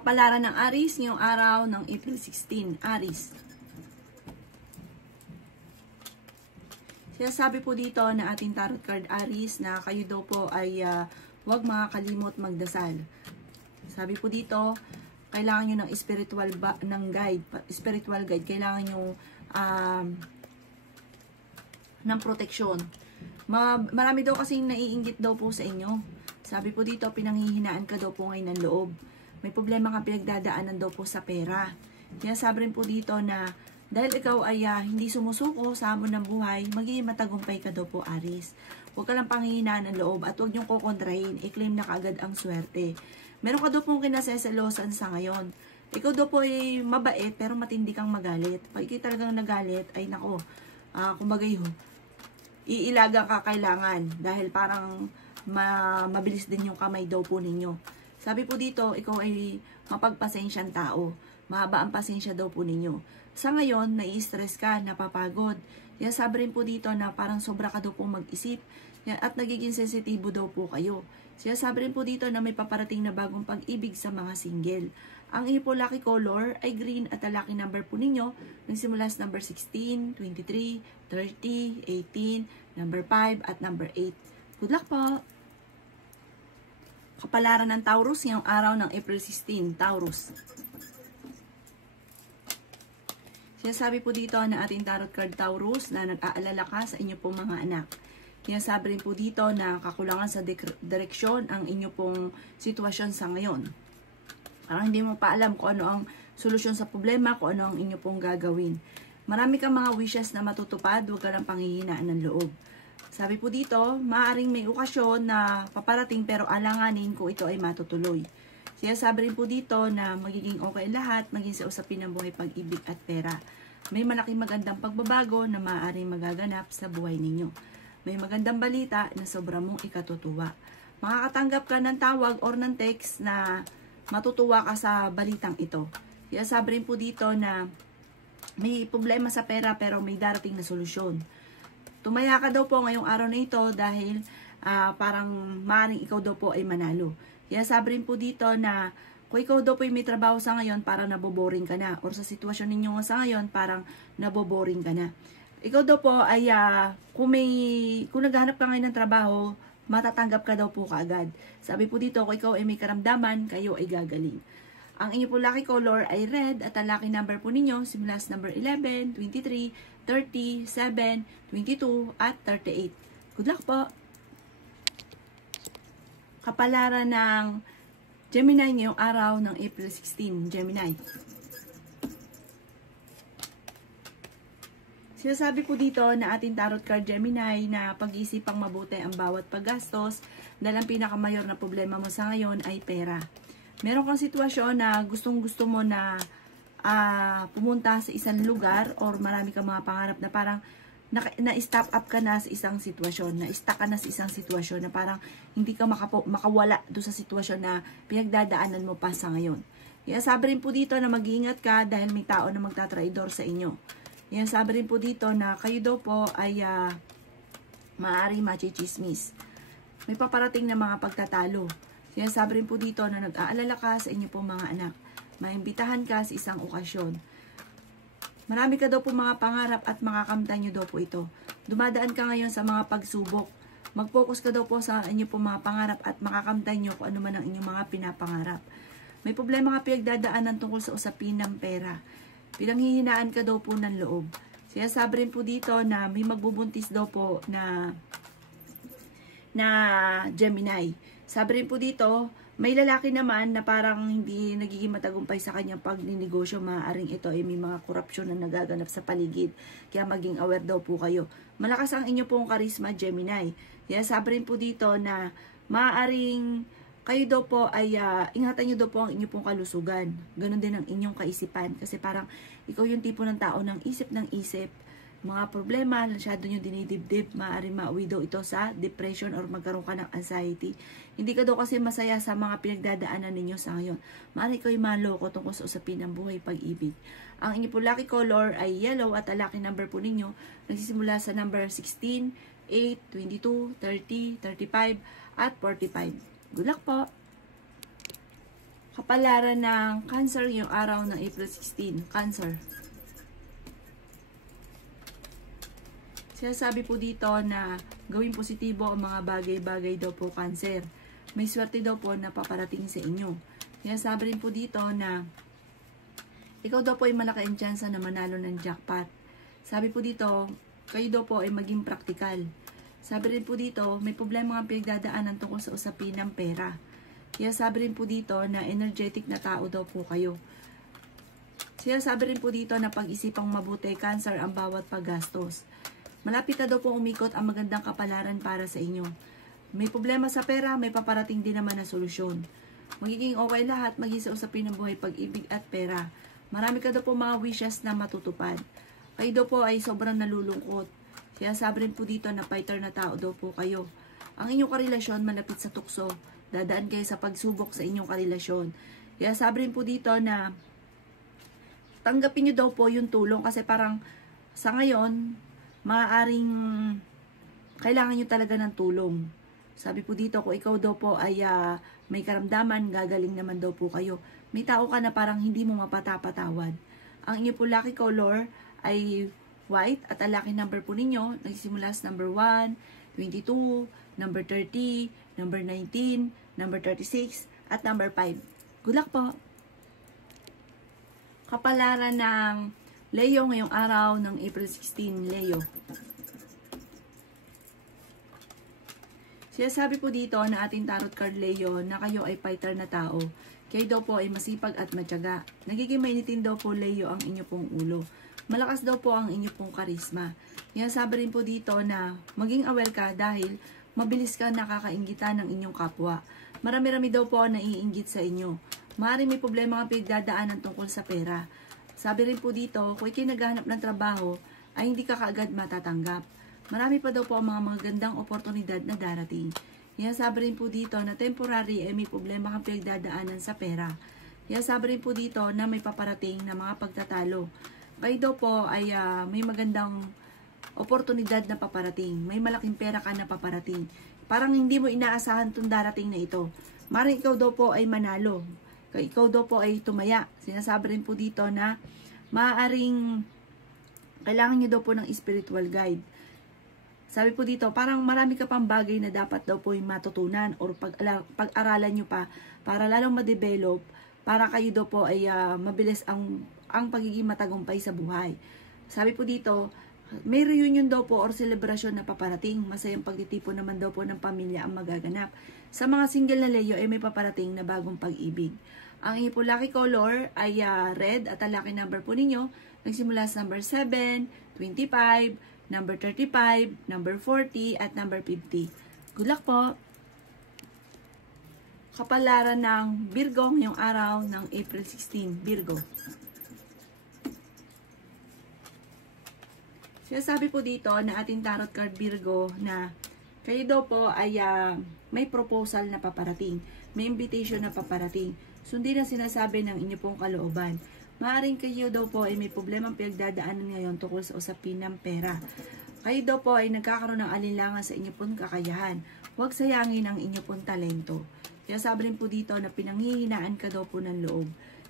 Kapalaran ng Aries ngayong araw ng April 16. Aries. Sinasabi po dito na ating tarot card Aries na kayo daw po ay huwag makakalimot magdasal. Sabi po dito, kailangan nyo ng spiritual guide, kailangan nyo ng proteksyon. Marami daw kasing naiinggit daw po sa inyo. Sabi po dito, pinanghihinaan ka daw po ngayon ng loob. May problema kang pinagdadaanan daw po sa pera. Kaya sabi rin po dito na dahil ikaw ay hindi sumusuko sa hamon ng buhay, magiging matagumpay ka daw po, Aries. Huwag ka lang panghihinaan ng loob at huwag niyong kukontrahin. I-claim na kaagad ang swerte. Meron ka daw pong kinasesalosan sa ngayon. Ikaw daw po ay mabait pero matindi kang magalit. Pag ikaw talagang nagalit, ay nako, kumbaga iilaga ka kailangan dahil parang mabilis din yung kamay daw po ninyo. Sabi po dito, ikaw ay mapagpasensyang tao. Mahaba ang pasensya daw po ninyo. Sa ngayon, nai-stress ka, napapagod. Kaya sabi rin po dito na parang sobra ka daw pong mag-isip at nagiging sensitibo daw po kayo. Kaya sabi rin po dito na may paparating na bagong pag-ibig sa mga single. Ang inyo po lucky color ay green at ang lucky number po ninyo nagsimula sa number 16, 23, 30, 18, number 5 at number 8. Good luck po! Kapalaran ng Taurus ngayong araw ng April 16, Taurus. Sinasabi po dito na ating tarot card Taurus na nag-aalala ka sa inyo pong mga anak. Sinasabi rin po dito na kakulangan sa direksyon ang inyo pong sitwasyon sa ngayon. Parang hindi mo pa alam kung ano ang solusyon sa problema, kung ano ang inyo pong gagawin. Marami kang mga wishes na matutupad, huwag ka lang panghihinaan ng loob. Sabi po dito, maaaring may okasyon na paparating pero alanganin kung ito ay matutuloy. Sabi rin po dito na magiging okay lahat, maging sa usapin ng buhay, pag-ibig at pera. May malaking magandang pagbabago na maaaring magaganap sa buhay ninyo. May magandang balita na sobra mong ikatutuwa. Makakatanggap ka ng tawag or ng text na matutuwa ka sa balitang ito. Sabi rin po dito na may problema sa pera pero may darating na solusyon. Tumaya ka daw po ngayong araw na ito dahil parang maaaring ikaw daw po ay manalo. Kaya sabi rin po dito na kung ikaw daw po ay may trabaho sa ngayon, parang naboboring ka na. Or sa sitwasyon ninyo sa ngayon, parang naboboring ka na. Ikaw daw po ay kung naghahanap ka ngayon ng trabaho, matatanggap ka daw po kaagad. Sabi po dito, kung ikaw ay may karamdaman, kayo ay gagaling. Ang inyo po lucky color ay red at ang lucky number po ninyo simula sa number 11, 23, 30, 7, 22 at 38. Good luck po! Kapalaran ng Gemini ngayong araw ng April 16. Gemini. Sinasabi po dito na ating tarot card Gemini na pag-iisipang mabuti ang bawat paggastos dahil ang pinakamayor na problema mo sa ngayon ay pera. Meron kang sitwasyon na gustong-gusto mo na pumunta sa isang lugar or marami kang mga pangarap na parang na-stop up ka na sa isang sitwasyon, na-stuck ka na sa isang sitwasyon na parang hindi ka makawala doon sa sitwasyon na pinagdadaanan mo pa sa ngayon. Kaya sabi rin po dito na mag-iingat ka dahil may tao na magtatraidor sa inyo. Kaya sabi rin po dito na kayo daw po ay maaari machichismis. May paparating na mga pagtatalo. Kaya sabi rin po dito na nag-aalala ka sa inyo pong mga anak. Maimbitahan ka sa isang okasyon. Marami ka daw po mga pangarap at makakamtan nyo daw po ito. Dumadaan ka ngayon sa mga pagsubok. Mag-focus ka daw po sa inyo po mga pangarap at makakamtan nyo kung ano man ang inyong mga pinapangarap. May problema ka pinagdadaanan tungkol sa usapin ng pera. Pinanghihinaan ka daw po ng loob. Kaya sabi rin po dito na may magbubuntis daw po na Gemini. Sabi rin po dito, may lalaki naman na parang hindi nagiging matagumpay sa kanyang pagninegosyo. Maaaring ito ay may mga korupsyon na nagaganap sa paligid. Kaya maging aware daw po kayo. Malakas ang inyo pong karisma, Gemini. Kaya sabi rin po dito na maaaring kayo daw po ay ingatan nyo daw po ang inyong pong kalusugan. Ganon din ang inyong kaisipan. Kasi parang ikaw yung tipo ng tao ng isip. Mga problema, masyado nyo dinidibdib, maaaring mauwi daw ito sa depression or magkaroon ka ng anxiety. Hindi ka daw kasi masaya sa mga pinagdadaanan ninyo sa ngayon. Maaaring kayo maloko tungkol sa usapin ng buhay, pag-ibig. Ang inyo po lucky color ay yellow at ang lucky number po ninyo nagsisimula sa number 16, 8, 22, 30, 35 at 45. Good luck po! Kapalaran ng Cancer yung araw ng April 16. Cancer. Sinasabi po dito na gawing positibo ang mga bagay-bagay daw po, Cancer. May swerte daw po na paparating sa inyo. Sinasabi rin po dito na ikaw daw po ay malaki ang tsansa na manalo ng jackpot. Sabi po dito, kayo daw po ay maging praktikal. Sabi rin po dito, may problema ang pinagdadaanan tungkol sa usapin ng pera. Kaya sabi rin po dito na energetic na tao daw po kayo. Sabi rin po dito na pag-isipang mabuti, Cancer, ang bawat paggastos. Malapit na daw po umikot ang magandang kapalaran para sa inyo. May problema sa pera, may paparating din naman na solusyon. Magiging okay lahat, maging sa usapin ng buhay, pag-ibig at pera. Marami ka daw po mga wishes na matutupad. Kayo daw po ay sobrang nalulungkot. Kaya sabi rin po dito na fighter na tao daw po kayo. Ang inyong karelasyon malapit sa tukso. Dadaan kayo sa pagsubok sa inyong karelasyon. Kaya sabi rin po dito na tanggapin nyo daw po yung tulong kasi parang sa ngayon, maaaring kailangan nyo talaga ng tulong. Sabi po dito, kung ikaw daw po ay may karamdaman, gagaling naman daw po kayo. May tao ka na parang hindi mo mapatapatawad. Ang inyo po lucky color ay white at ang lucky number po ninyo, nagsisimula sa number 1, 22, number 30, number 19, number 36, at number 5. Good luck po! Kapalaran ng Leo ngayong araw ng April 16, Leo. Sabi po dito na ating tarot card, Leo, na kayo ay fighter na tao. Kayo daw po ay masipag at matyaga. Nagiging mainitin daw po, Leo, ang inyo pong ulo. Malakas daw po ang inyo pong karisma. Sabi rin po dito na maging aware ka dahil mabilis ka nakakainggitan ng inyong kapwa. Marami-rami daw po ang naiinggit sa inyo. Maaaring may problema ang pinagdadaanan tungkol sa pera. Sabi rin po dito, kung ikay naghahanap ng trabaho, ay hindi ka kaagad matatanggap. Marami pa daw po ang mga magandang oportunidad na darating. Sabi rin po dito na temporary ay may problema kang pinagdadaanan sa pera. Sabi rin po dito na may paparating na mga pagtatalo. Kayo daw po ay may magandang oportunidad na paparating. May malaking pera ka na paparating. Parang hindi mo inaasahan itong darating na ito. Maring ikaw daw po ay manalo. Ikaw daw po ay tumaya. Sinasabi rin po dito na maaaring kailangan nyo daw po ng spiritual guide. Sabi po dito, parang marami ka pang bagay na dapat daw po yung matutunan or pag-aralan nyo pa para lalong ma-develop, para kayo daw po ay mabilis ang pagiging matagumpay sa buhay. Sabi po dito, may reunion daw po or celebration na paparating. Masayang pagtitipon naman daw po ng pamilya ang magaganap. Sa mga single na Leo ay may paparating na bagong pag-ibig. Ang inyo po lucky color ay red at ang lucky number po ninyo nagsimula sa number 7, 25, number 35, number 40, at number 50. Good luck po! Kapalaran ng Virgo ngayong araw ng April 16, Virgo. Sinasabi po dito na ating tarot card, Virgo, na kayo daw po ay may proposal na paparating. May invitation na paparating. Sundin ang sinasabi ng inyo pong kalooban. Maaring kayo daw po ay may problemang pinagdadaanan ngayon tungkol sa usapin ng pera. Kayo daw po ay nagkakaroon ng alinlangan sa inyo pong kakayahan. Huwag sayangin ang inyo pong talento. Kaya sabi rin po dito na pinanghihinaan ka daw po ng loob.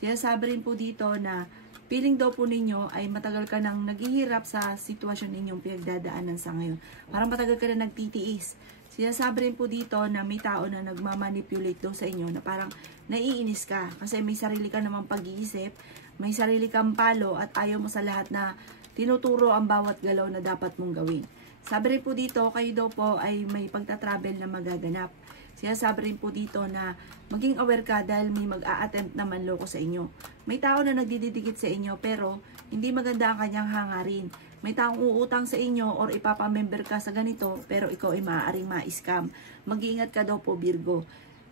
Kaya sabi rin po dito na feeling daw po ninyo ay matagal ka nang naghihirap sa sitwasyon ninyong pinagdadaanan sa ngayon. Parang matagal ka na nagtitiis. Sinasabi rin po dito na may tao na nagmamanipulate daw sa inyo na parang naiinis ka kasi may sarili ka namang pag-iisip, may sarili kang palo at ayaw mo sa lahat na tinuturo ang bawat galaw na dapat mong gawin. Sabi rin po dito, kayo daw po ay may pagta-travel na magaganap. Sabi rin po dito na maging aware ka dahil may mag-a-attempt na manloko sa inyo. May tao na nagdidikit sa inyo pero hindi maganda ang kanyang hangarin. May taong uutang sa inyo or ipapamember ka sa ganito pero ikaw ay maaaring ma-scam. Mag-iingat ka daw po, Virgo.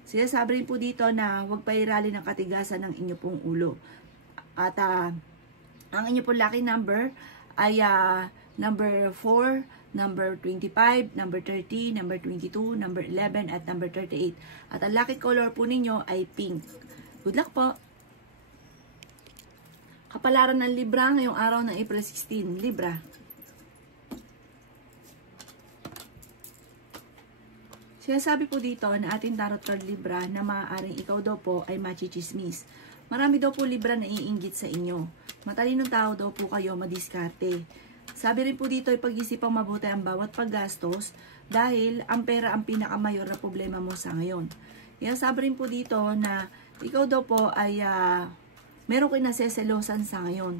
Sabi rin po dito na huwag pairali ng katigasan ng inyo pong ulo. At ang inyo pong lucky number ay number 4, number 25, number 30, number 22, number 11, at number 38. At ang lucky color po ninyo ay pink. Good luck po! Kapalaran ng Libra ngayong araw ng April 16. Libra. Sinasabi po dito na ating tarot card Libra na maaaring ikaw daw po ay machichismis. Marami daw po Libra na iinggit sa inyo. Matalinong tao daw po kayo, madiskarte. Sabi rin po dito ay pag-isipang mabuti ang bawat paggastos dahil ang pera ang pinakamayor na problema mo sa ngayon. Sabi rin po dito na ikaw daw po ay meron kayo naseselosan sa ngayon.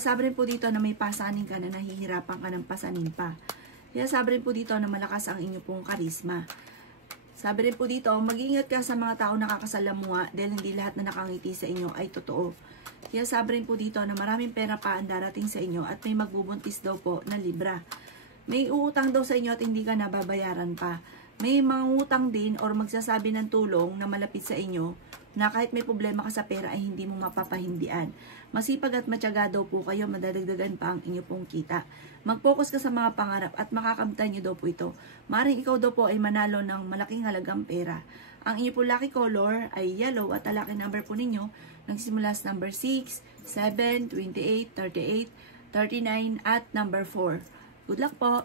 Sabi rin po dito na may pasanin ka na nahihirapan ka ng pasanin pa. Sabi rin po dito na malakas ang inyo pong karisma. Sabi rin po dito, mag-iingat ka sa mga tao nakakasalamuha dahil hindi lahat na nakangiti sa inyo ay totoo. Sabi rin po dito na maraming pera pa ang darating sa inyo at may magbubuntis daw po na Libra. May uutang daw sa inyo at hindi ka nababayaran pa. May mangutang din or magsasabi ng tulong na malapit sa inyo na kahit may problema ka sa pera ay hindi mo mapapahindian. Masipag at matyaga daw po kayo, madadagdagan pa ang inyo pong kita. Mag-focus ka sa mga pangarap at makakamtan nyo daw po ito. Maring ikaw daw po ay manalo ng malaking halagang pera. Ang inyo po lucky color ay yellow at ang lucky number po ninyo nagsimula sa number 6, 7, 28, 38, 39 at number 4. Good luck po!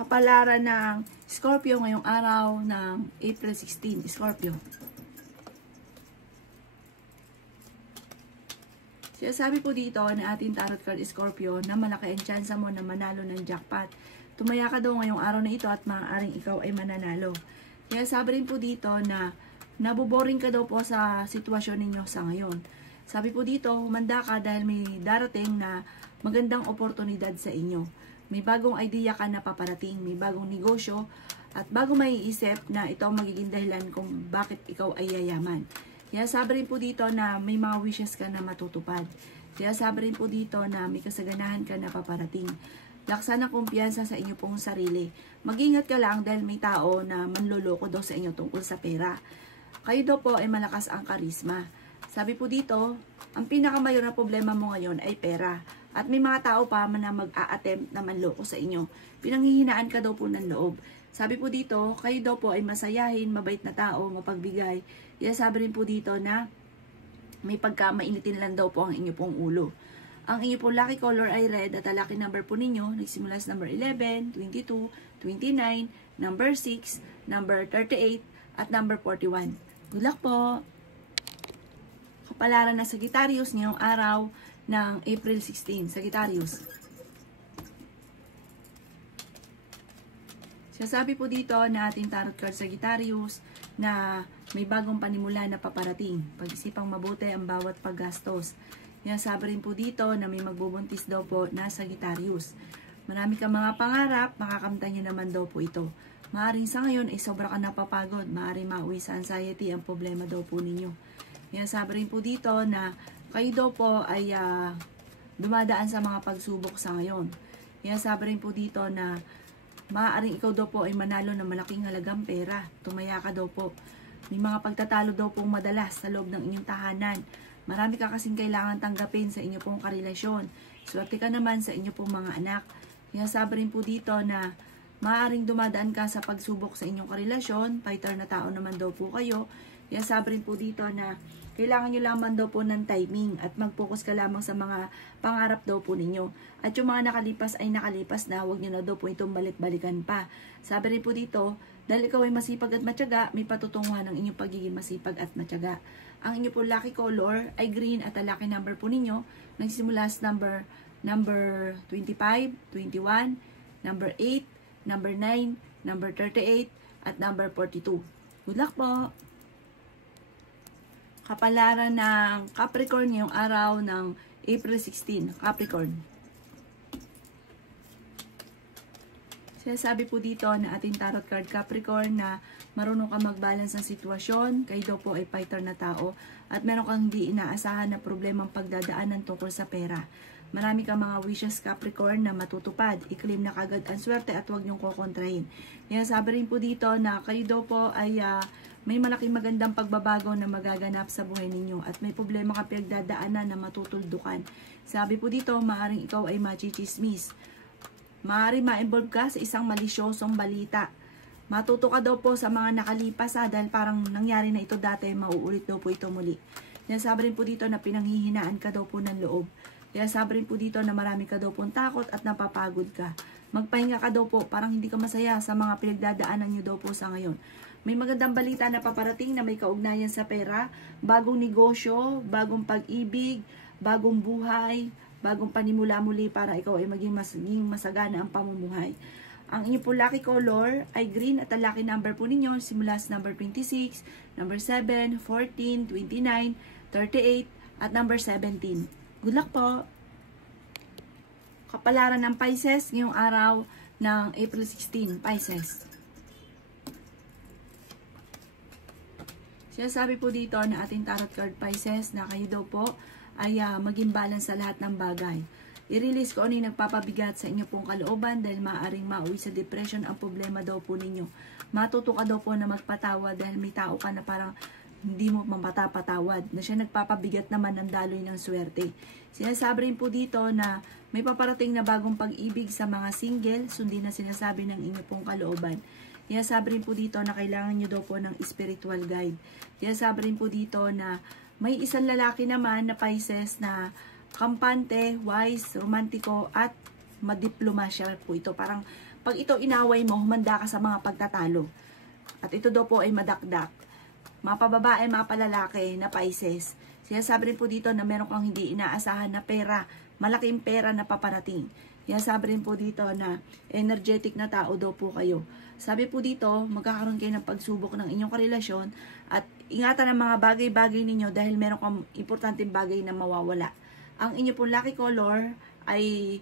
Kapalaran ng Scorpio ngayong araw ng April 16, Scorpio. Sabi po dito na ating tarot card Scorpio na malaki ang tsansa mo na manalo ng jackpot. Tumaya ka daw ngayong araw na ito at maaaring ikaw ay mananalo. Kaya sabi rin po dito na nabuboring ka daw po sa sitwasyon ninyo sa ngayon. Sabi po dito, humanda ka dahil may darating na magandang oportunidad sa inyo. May bagong idea ka na paparating, may bagong negosyo, at bago maiisip na ito ang magiging dahilan kung bakit ikaw ay yayaman. Kaya sabi rin po dito na may mga wishes ka na matutupad. Kaya sabi rin po dito na may kasaganahan ka na paparating. Laksan ang kumpiyansa sa inyo pong sarili. Mag-ingat ka lang dahil may tao na manloloko daw sa inyo tungkol sa pera. Kayo daw po ay malakas ang karisma. Sabi po dito, ang pinakamayor na problema mo ngayon ay pera. At may mga tao pa na mag-a-attempt na manloko sa inyo. Pinanghihinaan ka daw po ng loob. Sabi po dito, kayo daw po ay masayahin, mabait na tao, mapagbigay. Sabi rin po dito na may pagkamainitin lang daw po ang inyo pong ulo. Ang inyo pong lucky color ay red at ang lucky number po ninyo, nagsimula sa number 11, 22, 29, number 6, number 38, at number 41. Good luck po! Kapalaran na Sagittarius ngayong araw ng April 16, Sagittarius. Sabi po dito na ating tarot card Sagittarius na may bagong panimula na paparating. Pag-isipang mabuti ang bawat paggastos. Sabi rin po dito na may magbubuntis daw po na Sagittarius. Marami kang mga pangarap, makakamtan nyo naman daw po ito. Maaring sa ngayon ay sobra ka napapagod. Maaring mauwi sa anxiety ang problema daw po ninyo. Sabi rin po dito na kayo daw po ay dumadaan sa mga pagsubok sa ngayon. Sabi rin po dito na maaaring ikaw daw po ay manalo ng malaking halagang pera. Tumaya ka daw po. May mga pagtatalo daw pong madalas sa loob ng inyong tahanan. Marami ka kasing kailangan tanggapin sa inyo pong karelasyon. Swerte ka naman sa inyo pong mga anak. Sabi rin po dito na maaaring dumadaan ka sa pagsubok sa inyong karelasyon. Fighter na tao naman daw po kayo. Sabi rin po dito na kailangan nyo lamang daw po ng timing at mag-focus ka lamang sa mga pangarap daw po ninyo. At yung mga nakalipas ay nakalipas na, huwag nyo na daw po itong balik-balikan pa. Sabi rin po dito, dahil ikaw ay masipag at matyaga, may patutunguhan ng inyong pagiging masipag at matyaga. Ang inyong po lucky color ay green at ang lucky number po ninyo, nagsimula sa number 25, 21, number 8, number 9, number 38, at number 42. Good luck po! Kapalaran ng Capricorn ngayong araw ng April 16, Capricorn. Sabi po dito na ating tarot card Capricorn na marunong ka mag-balance ng sitwasyon, kayo daw po ay fighter na tao, at meron kang hindi inaasahan na problemang pagdadaanan tungkol sa pera. Marami kang mga wishes Capricorn na matutupad, i-claim na kagad ang swerte at huwag niyong kukontrahin. Sabi rin po dito na kayo daw po ay may malaking magandang pagbabago na magaganap sa buhay ninyo at may problema ka pinagdadaanan na matutuldukan. Sabi po dito, maaring ikaw ay machichismis. Maaring ma-involve ka sa isang malisyosong balita. Matuto ka daw po sa mga nakalipas dahil parang nangyari na ito dati, mauulit daw po ito muli. Sabi rin po dito na pinanghihinaan ka daw po ng loob. Sabi rin po dito na marami ka daw pong takot at napapagod ka. Magpahinga ka daw po, parang hindi ka masaya sa mga pinagdadaanan nyo daw po sa ngayon. May magandang balita na paparating na may kaugnayan sa pera, bagong negosyo, bagong pag-ibig, bagong buhay, bagong panimula muli para ikaw ay maging masagana ang pamumuhay. Ang inyo po lucky color ay green at ang lucky number po ninyo simula sa number 26, number 7, 14, 29, 38 at number 17. Good luck po! Kapalaran ng Pisces ngayong araw ng April 16, Pisces. Sinasabi po dito na ating tarot card Pisces na kayo daw po ay maging balance sa lahat ng bagay. I-release ko ano yung nagpapabigat sa inyo pong kalooban dahil maaaring mauwi sa depression ang problema daw po ninyo. Matuto ka daw po na magpatawad dahil may tao ka na parang hindi mo mapatapatawad na siya nagpapabigat naman ng daloy ng swerte. Sinasabi rin po dito na may paparating na bagong pag-ibig sa mga single, sundin na sinasabi ng inyo pong kalooban. Sinasabi rin po dito na kailangan nyo daw po ng spiritual guide. Sinasabi rin po dito na may isang lalaki naman na Pisces na kampante, wise, romantiko at madiplomasya po ito. Parang pag ito inaway mo, humanda ka sa mga pagtatalo. At ito daw po ay madakdak. Mapababae, mapalalaki na Pisces. Sinasabi rin po dito na meron kang hindi inaasahan na pera, malaking pera na paparating. Sinasabi rin po dito na energetic na tao daw po kayo. Sabi po dito, magkakaroon kayo ng pagsubok ng inyong karelasyon at ingatan ang mga bagay-bagay ninyo dahil meron kang importanteng bagay na mawawala. Ang inyo pong lucky color ay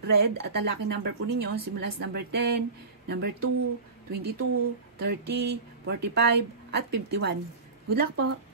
red at ang lucky number po ninyo simula sa number 10, number 2, 22, 30, 45 at 51. Good luck po!